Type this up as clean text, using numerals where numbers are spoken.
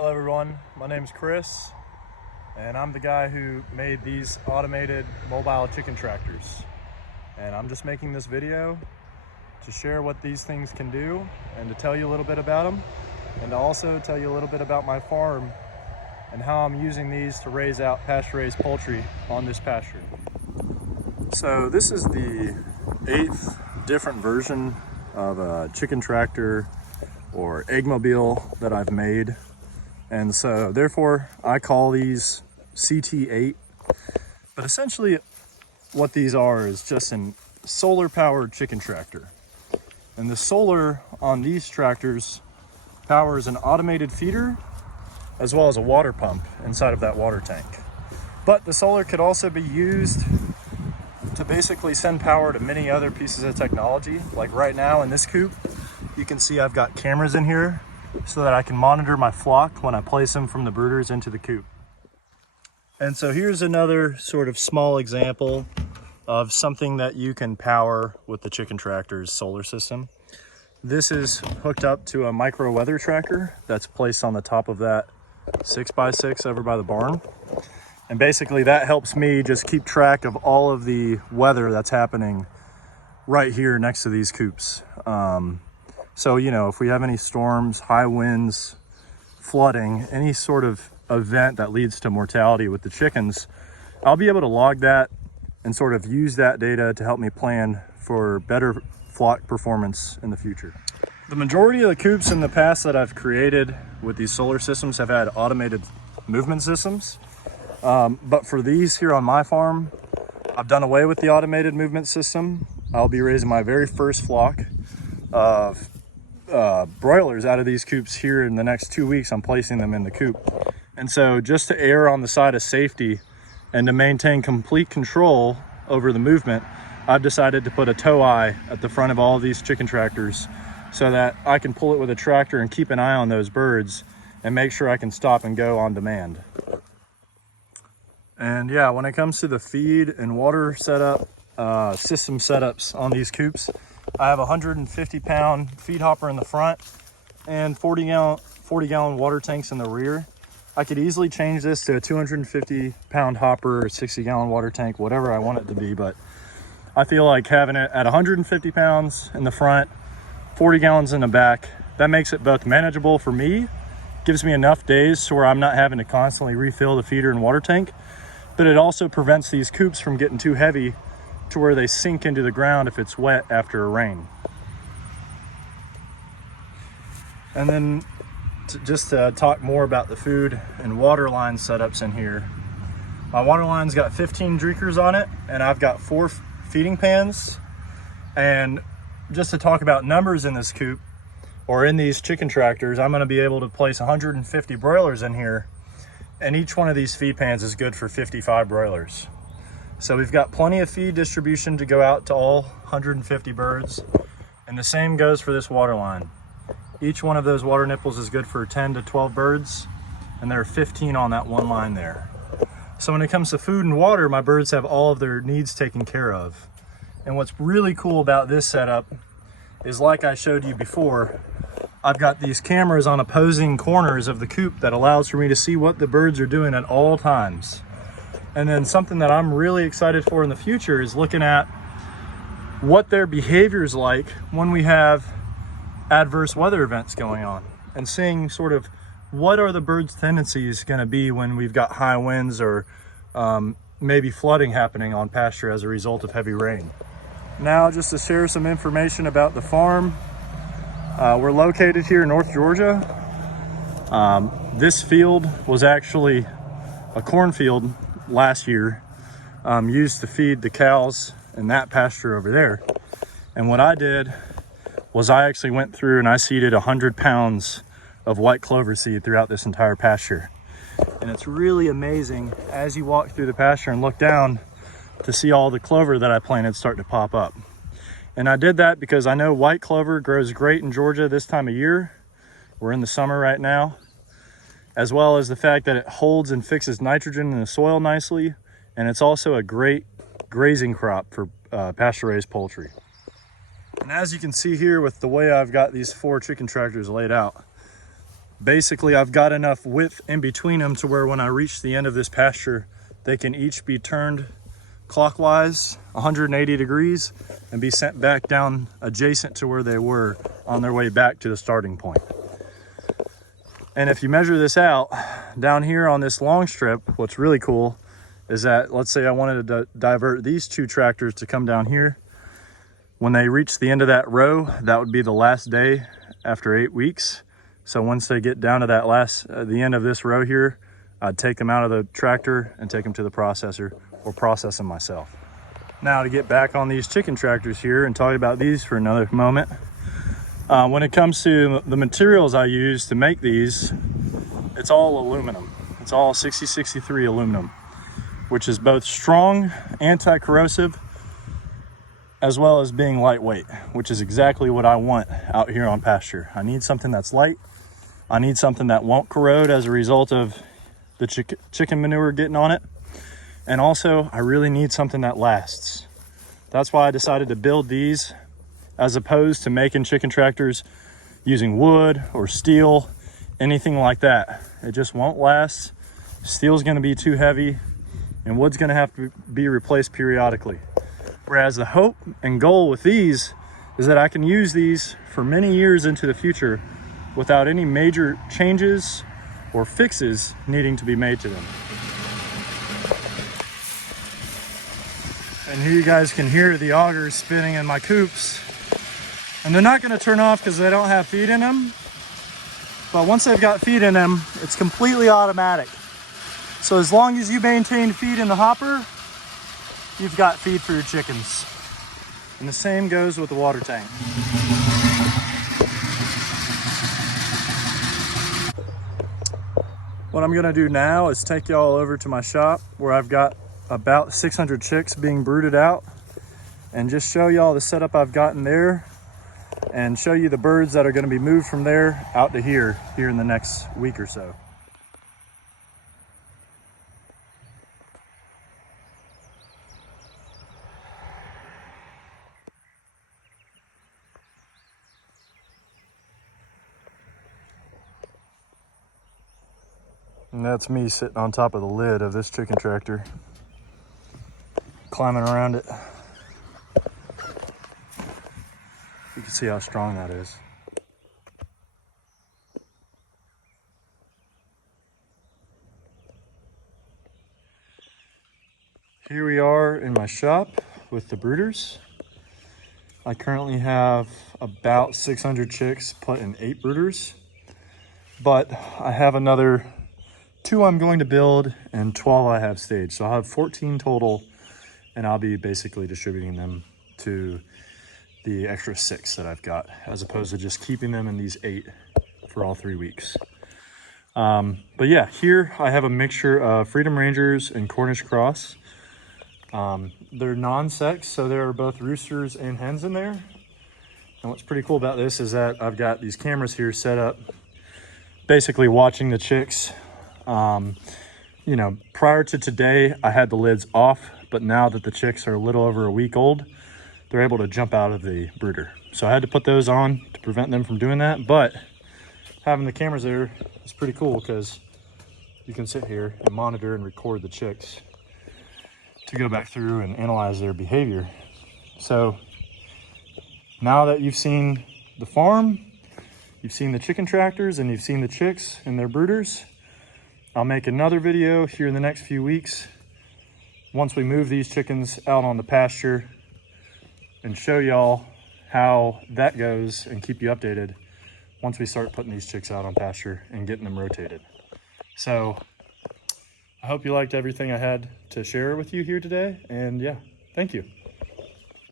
Hello everyone, my name is Chris and I'm the guy who made these automated mobile chicken tractors, and I'm just making this video to share what these things can do and to tell you a little bit about them, and to also tell you a little bit about my farm and how I'm using these to raise out pasture-raised poultry on this pasture. So this is the 8th different version of a chicken tractor or eggmobile that I've made. And so therefore I call these CT8, but essentially what these are is just a solar powered chicken tractor. And the solar on these tractors powers an automated feeder as well as a water pump inside of that water tank. But the solar could also be used to basically send power to many other pieces of technology. Like right now in this coop, you can see I've got cameras in here so that I can monitor my flock when I place them from the brooders into the coop. And so here's another sort of small example of something that you can power with the chicken tractor's solar system. This is hooked up to a micro weather tracker that's placed on the top of that 6x6 over by the barn. And basically that helps me just keep track of all of the weather that's happening right here next to these coops. So, you know, if we have any storms, high winds, flooding, any sort of event that leads to mortality with the chickens, I'll be able to log that and sort of use that data to help me plan for better flock performance in the future. The majority of the coops in the past that I've created with these solar systems have had automated movement systems. But for these here on my farm, I've done away with the automated movement system. I'll be raising my very first flock of broilers out of these coops here in the next 2 weeks. I'm placing them in the coop. And so just to err on the side of safety and to maintain complete control over the movement, I've decided to put a tow eye at the front of all of these chicken tractors so that I can pull it with a tractor and keep an eye on those birds and make sure I can stop and go on demand. And yeah, when it comes to the feed and water setup, system setups on these coops, I have a 150-pound feed hopper in the front and 40-gallon water tanks in the rear. I could easily change this to a 250-pound hopper or 60-gallon water tank, whatever I want it to be, but I feel like having it at 150 pounds in the front, 40 gallons in the back, that makes it both manageable for me, gives me enough days to where I'm not having to constantly refill the feeder and water tank, but it also prevents these coops from getting too heavy to where they sink into the ground if it's wet after a rain. And then just to talk more about the food and water line setups in here, my water line's got 15 drinkers on it, and I've got 4 feeding pans. And just to talk about numbers in this coop or in these chicken tractors, I'm going to be able to place 150 broilers in here, and each one of these feed pans is good for 55 broilers. So we've got plenty of feed distribution to go out to all 150 birds, and the same goes for this water line. Each one of those water nipples is good for 10 to 12 birds, and there are 15 on that one line there. So when it comes to food and water, my birds have all of their needs taken care of. And what's really cool about this setup is, like I showed you before, I've got these cameras on opposing corners of the coop that allows for me to see what the birds are doing at all times. And then something that I'm really excited for in the future is looking at what their behavior is like when we have adverse weather events going on, and seeing sort of what are the birds' tendencies going to be when we've got high winds or maybe flooding happening on pasture as a result of heavy rain. Now, just to share some information about the farm, we're located here in North Georgia. This field was actually a cornfield last year, used to feed the cows in that pasture over there. And what I did was I actually went through and I seeded 100 pounds of white clover seed throughout this entire pasture. And it's really amazing as you walk through the pasture and look down to see all the clover that I planted start to pop up. And I did that because I know white clover grows great in Georgia this time of year. We're in the summer right now, as well as the fact that it holds and fixes nitrogen in the soil nicely. And it's also a great grazing crop for pasture-raised poultry. And as you can see here with the way I've got these 4 chicken tractors laid out, Basically, I've got enough width in between them to where when I reach the end of this pasture, they can each be turned clockwise 180 degrees and be sent back down adjacent to where they were on their way back to the starting point. And if you measure this out down here on this long strip, what's really cool is that, let's say I wanted to divert these two tractors to come down here. When they reach the end of that row, that would be the last day after 8 weeks. So once they get down to that the end of this row here, I'd take them out of the tractor and take them to the processor or process them myself. Now to get back on these chicken tractors here and talk about these for another moment. When it comes to the materials I use to make these, it's all aluminum. It's all 6063 aluminum, which is both strong, anti-corrosive, as well as being lightweight, which is exactly what I want out here on pasture. I need something that's light. I need something that won't corrode as a result of the chicken manure getting on it. And also, I really need something that lasts. That's why I decided to build these as opposed to making chicken tractors using wood or steel, anything like that. It just won't last. Steel's gonna be too heavy and wood's gonna have to be replaced periodically. Whereas the hope and goal with these is that I can use these for many years into the future without any major changes or fixes needing to be made to them. And here you guys can hear the augers spinning in my coops. And they're not gonna turn off because they don't have feed in them. But once they've got feed in them, it's completely automatic. So as long as you maintain feed in the hopper, you've got feed for your chickens. And the same goes with the water tank. What I'm gonna do now is take y'all over to my shop where I've got about 600 chicks being brooded out and just show y'all the setup I've gotten there and show you the birds that are gonna be moved from there out to here in the next week or so. And that's me sitting on top of the lid of this chicken tractor, climbing around it. You can see how strong that is. Here we are in my shop with the brooders. I currently have about 600 chicks put in 8 brooders, but I have another 2 I'm going to build and 12 I have staged. So I'll have 14 total, and I'll be basically distributing them to the extra 6 that I've got, as opposed to just keeping them in these 8 for all 3 weeks. But yeah, here I have a mixture of Freedom Rangers and Cornish Cross. They're non-sex, so there are both roosters and hens in there. And what's pretty cool about this is that I've got these cameras here set up, basically watching the chicks. You know, prior to today, I had the lids off, but now that the chicks are a little over a week old, they're able to jump out of the brooder. So I had to put those on to prevent them from doing that, but having the cameras there is pretty cool because you can sit here and monitor and record the chicks to go back through and analyze their behavior. So now that you've seen the farm, you've seen the chicken tractors, and you've seen the chicks and their brooders, I'll make another video here in the next few weeks once we move these chickens out on the pasture and show y'all how that goes and keep you updated once we start putting these chicks out on pasture and getting them rotated. So I hope you liked everything I had to share with you here today, and yeah, thank you.